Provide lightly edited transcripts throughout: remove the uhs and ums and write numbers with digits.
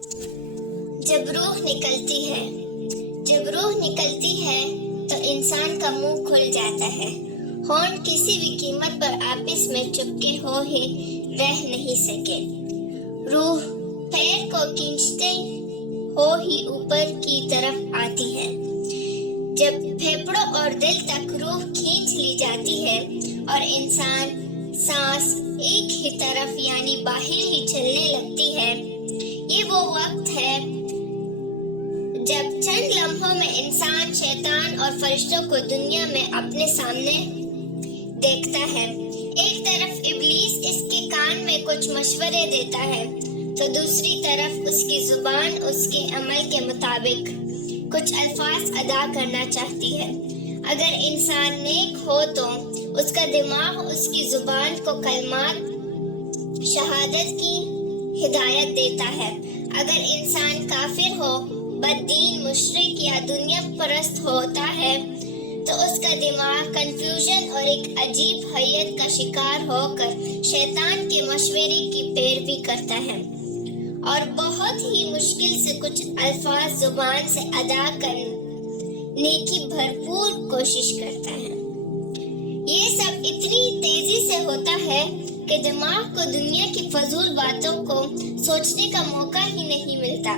जब रूह निकलती है तो इंसान का मुंह खुल जाता है। होंठ किसी भी कीमत पर आपस में चिपके हो ही रह नहीं सके। रूह पैर को खींचते हो ही ऊपर की तरफ आती है। जब फेफड़ों और दिल तक रूह खींच ली जाती है और इंसान सांस एक ही तरफ यानी बाहर ही चलने लगती है, ये वो वक्त है जब चंद लम्हों में इंसान शैतान और फरिश्तों को दुनिया में अपने सामने देखता है। एक तरफ इब्लीस इसके कान में कुछ मशवरे देता है तो दूसरी तरफ उसकी जुबान उसके अमल के मुताबिक कुछ अल्फाज अदा करना चाहती है। अगर इंसान नेक हो तो उसका दिमाग उसकी जुबान को कलमात शहादत की हिदायत देता है। अगर इंसान काफिर हो, बददीन, मुशरिक या दुनिया परस्त होता है तो उसका दिमाग कंफ्यूजन और एक अजीब हैयत का शिकार होकर शैतान के मशवरे की पैरवी करता है और बहुत ही मुश्किल से कुछ अल्फाज जुबान से अदा करने की भरपूर कोशिश करता है। ये सब इतनी तेजी से होता है कि दिमाग को दुनिया की फजूल बातों को सोचने का मौका ही नहीं मिलता।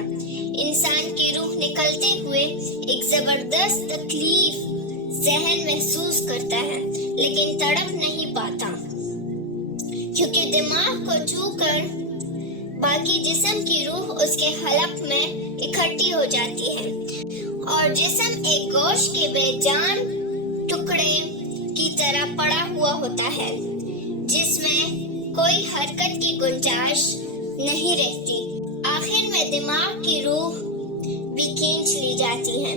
इंसान की रूह निकलते हुए एक जबरदस्त तकलीफ जहन महसूस करता है लेकिन तड़प नहीं पाता, क्योंकि दिमाग को छूकर बाकी जिस्म की रूह उसके हलक में इकट्ठी हो जाती है और जिस्म एक गोश्त के बेजान टुकड़े की तरह पड़ा हुआ होता है जिसमें कोई हरकत की गुंजाइश नहीं रहती। आखिर में दिमाग की रूह भी खींच ली जाती है।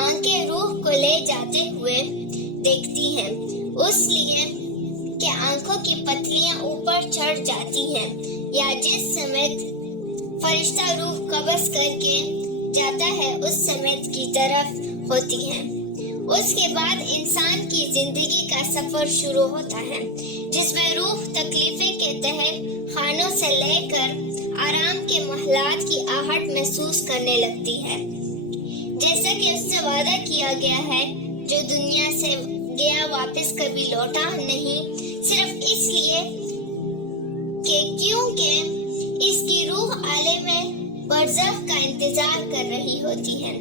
आंखें रूह को ले जाते हुए देखती हैं, उसलिए कि आंखों की पतलियां ऊपर चढ़ जाती हैं या जिस समय फरिश्ता रूह कब्ज़ करके जाता है उस समय की तरफ होती है। उसके बाद इंसान की जिंदगी का सफर शुरू होता है जिसमें रूह तकलीफें के तहत खानों से लेकर आराम के महलात की आहट महसूस करने लगती है। जैसा कि उससे वादा किया गया है, जो दुनिया से गया वापस कभी लौटा नहीं, सिर्फ इसलिए कि क्योंकि इसकी रूह आलम बरज़ख का इंतजार कर रही होती है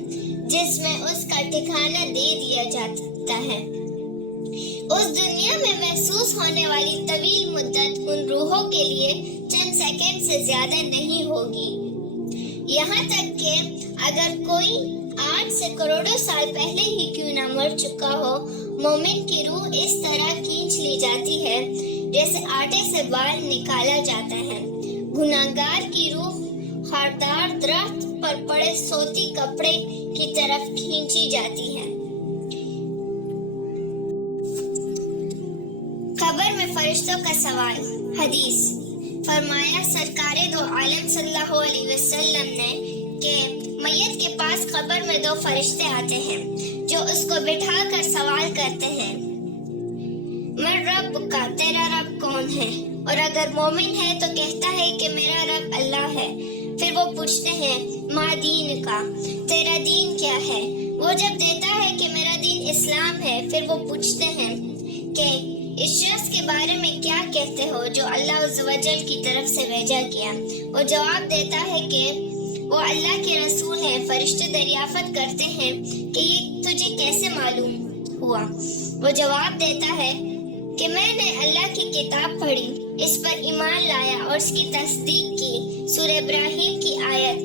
जिसमें उसका ठिकाना दे दिया जाता है। उस दुनिया में महसूस होने वाली तवील मुद्दत उन रूहों के लिए चंद सेकंड से ज्यादा नहीं होगी। यहाँ तक कि अगर कोई 8 से करोड़ों साल पहले ही क्यों ना मर चुका हो, मोमिन की रूह इस तरह खींच ली जाती है जैसे आटे से बाल निकाला जाता है। गुनाहगार की रूह खारदार दरख्त पर पड़े सोती कपड़े की तरफ खींची जाती है। कब्र में फरिश्तों का सवाल। हदीस फरमाया सरकारे दो आलम सल्लल्लाहु अलैहि वसल्लम ने कि मैयत के पास कब्र में 2 फरिश्ते आते हैं जो उसको बिठा कर सवाल करते हैं, मैं रब का, तेरा रब कौन है? और अगर मोमिन है तो कहता है कि मेरा रब अल्लाह है। फिर वो पूछते हैं मा दीन का, तेरा दीन क्या है? वो जब देता है कि मेरा दीन इस्लाम है, फिर वो पूछते हैं कि इस शख्स के बारे में क्या कहते हो जो अल्लाह अज़्ज़ व जल की तरफ से भेजा गया? वो जवाब देता है कि वो अल्लाह के रसूल है। फरिश्ते दरियाफ्त करते हैं कि ये तुझे कैसे मालूम हुआ? वो जवाब देता है कि मैंने अल्लाह की किताब पढ़ी, इस पर ईमान लाया और इसकी तस्दीक की। सूरह इब्राहिम की आयत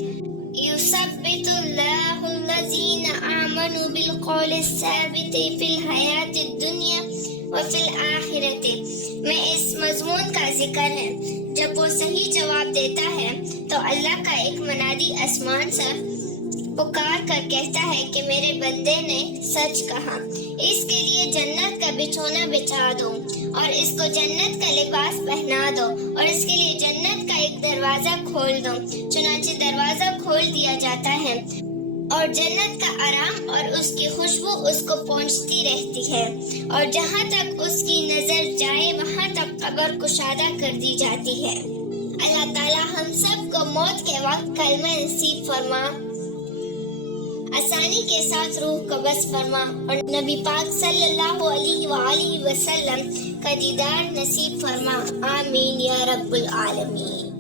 युसब्बितुल्लाहु लज़ीना आमनु बिल क़ौलि साबिति फिल हयातिद दुनिया व फिल आखिरति में इस मज़मून का जिक्र है। जब वो सही जवाब देता है तो अल्लाह का एक मुनादी आसमान से पुकार कर कहता है कि मेरे बंदे ने सच कहा। इसके लिए जन्नत का बिछोना बिछा दो और इसको जन्नत का लिबास पहना दो और इसके लिए जन्नत का एक दरवाजा खोल दो। चुनांचे दरवाजा खोल दिया जाता है और जन्नत का आराम और उसकी खुशबू उसको पहुंचती रहती है और जहां तक उसकी नजर जाए वहां तक कब्र कुशादा कर दी जाती है। अल्लाह ताला ہم سب کو موت کے وقت کلمہ نصیب فرما، آسانی کے ساتھ روح قبض فرما، اور نبی پاک صلی اللہ علیہ وآلہ وسلم کا دیدار نصیب فرما، آمین یا رب العالمین۔